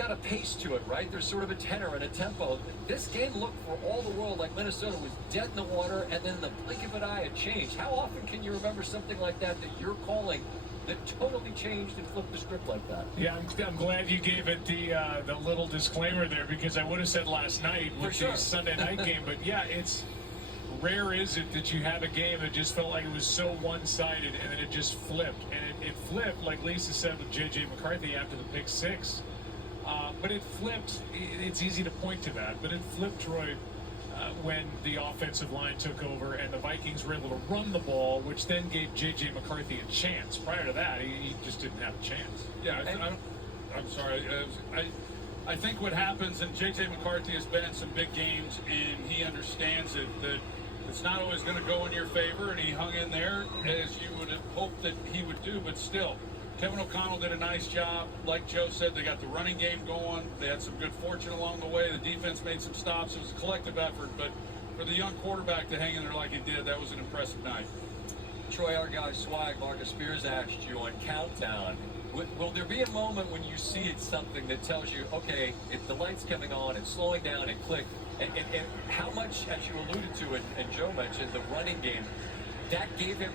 got a pace to it, right? There's sort of a tenor and a tempo. This game looked for all the world like Minnesota was dead in the water, and then in the blink of an eye it changed. How often can you remember something like that you're calling that totally changed and flipped the script like that? Yeah, I'm glad you gave it the little disclaimer there, because I would have said last night with the Sunday night game. But yeah, it's rare, is it, that you have a game that just felt like it was so one-sided and then it just flipped. And it flipped, like Lisa said, with J.J. McCarthy after the pick six. But it flipped. It's easy to point to that, but it flipped, Troy, when the offensive line took over and the Vikings were able to run the ball, which then gave J.J. McCarthy a chance. Prior to that, he just didn't have a chance. Yeah, I'm sorry. I think what happens, and J.J. McCarthy has been in some big games, and he understands it, that it's not always going to go in your favor, and he hung in there as you would have hoped that he would do, but still. Kevin O'Connell did a nice job. Like Joe said, they got the running game going. They had some good fortune along the way. The defense made some stops. It was a collective effort, but for the young quarterback to hang in there like he did, that was an impressive night. Troy, our guy Swag, Marcus Spears asked you on Countdown, will there be a moment when you see it's something that tells you, okay, if the light's coming on, it's slowing down, and click, and how much, as you alluded to and Joe mentioned, the running game, that gave him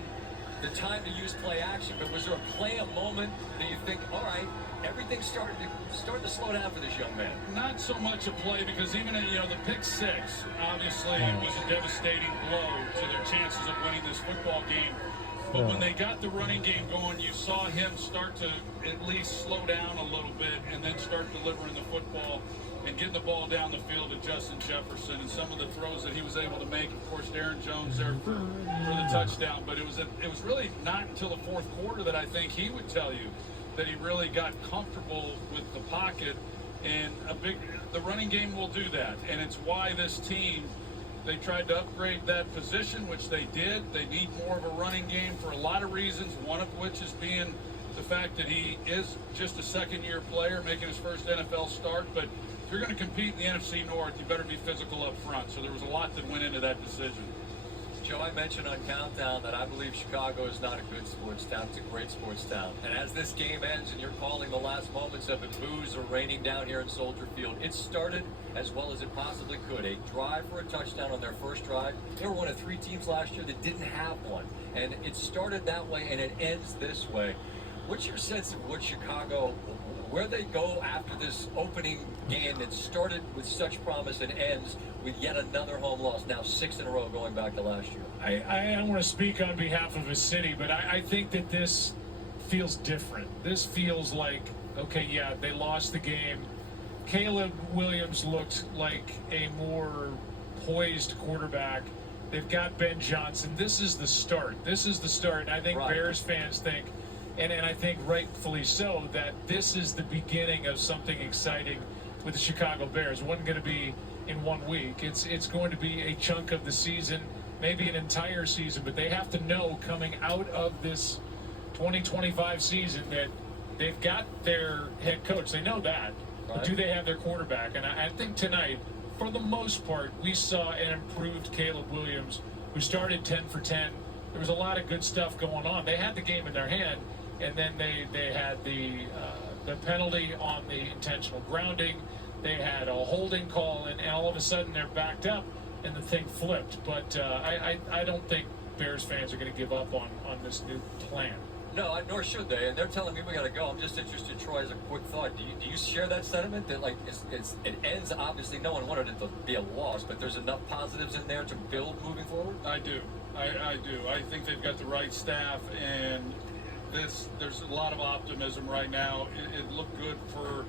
the time to use play action, but was there a play, a moment that you think, all right, everything's starting to slow down for this young man? Not so much a play, because even the pick six obviously was a devastating blow to their chances of winning this football game. But when they got the running game going, you saw him start to at least slow down a little bit and then start delivering the football and getting the ball down the field to Justin Jefferson, and some of the throws that he was able to make. Of course, Darren Jones there for the touchdown. But it was really not until the fourth quarter that I think he would tell you that he really got comfortable with the pocket. And the running game will do that. And it's why this team, they tried to upgrade that position, which they did. They need more of a running game for a lot of reasons, one of which is being the fact that he is just a second-year player making his first NFL start. But if you're going to compete in the NFC North, you better be physical up front. So there was a lot that went into that decision. Joe, I mentioned on Countdown that I believe Chicago is not a good sports town. It's a great sports town. And as this game ends and you're calling the last moments of it, boos are raining down here in Soldier Field. It started as well as it possibly could. A drive for a touchdown on their first drive. They were one of 3 teams last year that didn't have one. And it started that way and it ends this way. What's your sense of what Chicago, where they go after this opening game that started with such promise and ends with yet another home loss, now 6 in a row going back to last year? I don't want to speak on behalf of a city, but I think that this feels different. This feels like, okay, yeah, they lost the game. Caleb Williams looked like a more poised quarterback. They've got Ben Johnson. This is the start. This is the start. And I think Bears fans think, and I think rightfully so, that this is the beginning of something exciting with the Chicago Bears. It wasn't going to be in 1 week. It's going to be a chunk of the season, maybe an entire season, but they have to know coming out of this 2025 season that they've got their head coach. They know that. But do they have their quarterback? And I think tonight, for the most part, we saw an improved Caleb Williams, who started 10 for 10. There was a lot of good stuff going on. They had the game in their hand, and then they had the penalty on the intentional grounding. They had a holding call, and all of a sudden they're backed up, and the thing flipped. But I don't think Bears fans are going to give up on this new plan. No, nor should they. And they're telling me we got to go. I'm just interested, Troy, as a quick thought. Do you share that sentiment that, like, it ends, obviously, no one wanted it to be a loss, but there's enough positives in there to build moving forward? I do. I do. I think they've got the right staff, and there's a lot of optimism right now. It looked good for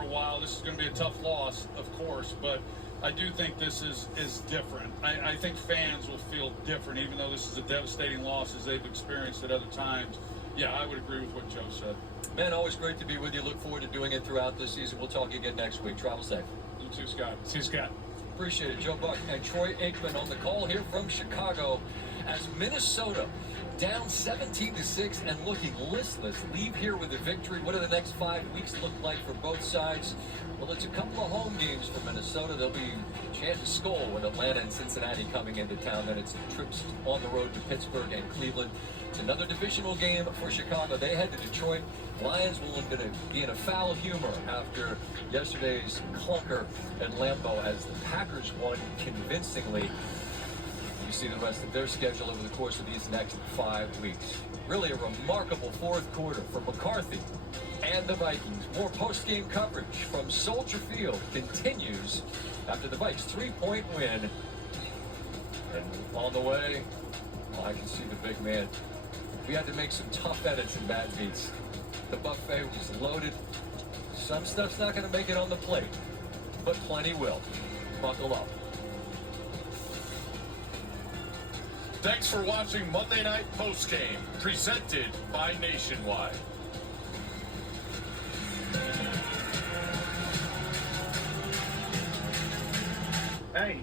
a while. This is going to be a tough loss, of course, but I do think this is different. I think fans will feel different, even though this is a devastating loss as they've experienced at other times. Yeah, I would agree with what Joe said. Man, always great to be with you. Look forward to doing it throughout this season. We'll talk again next week. Travel safe. You too, Scott. See you, Scott. Appreciate it. Joe Buck and Troy Aikman on the call here from Chicago as Minnesota down 17-6 and looking listless. Leave here with a victory. What do the next 5 weeks look like for both sides? Well, it's a couple of home games for Minnesota. They'll be chance to skull with Atlanta and Cincinnati coming into town. Then it's trips on the road to Pittsburgh and Cleveland. It's another divisional game for Chicago. They head to Detroit. Lions will going to be in a foul humor after yesterday's clunker at Lambeau as the Packers won convincingly. You see the rest of their schedule over the course of these next 5 weeks. Really a remarkable fourth quarter for McCarthy and the Vikings. More post-game coverage from Soldier Field continues after the Vikes' 3-point win. And on the way, well, I can see the big man. We had to make some tough edits in bad beats. The buffet was loaded. Some stuff's not going to make it on the plate, but plenty will. Buckle up. Thanks for watching Monday Night Postgame, presented by Nationwide. Hey,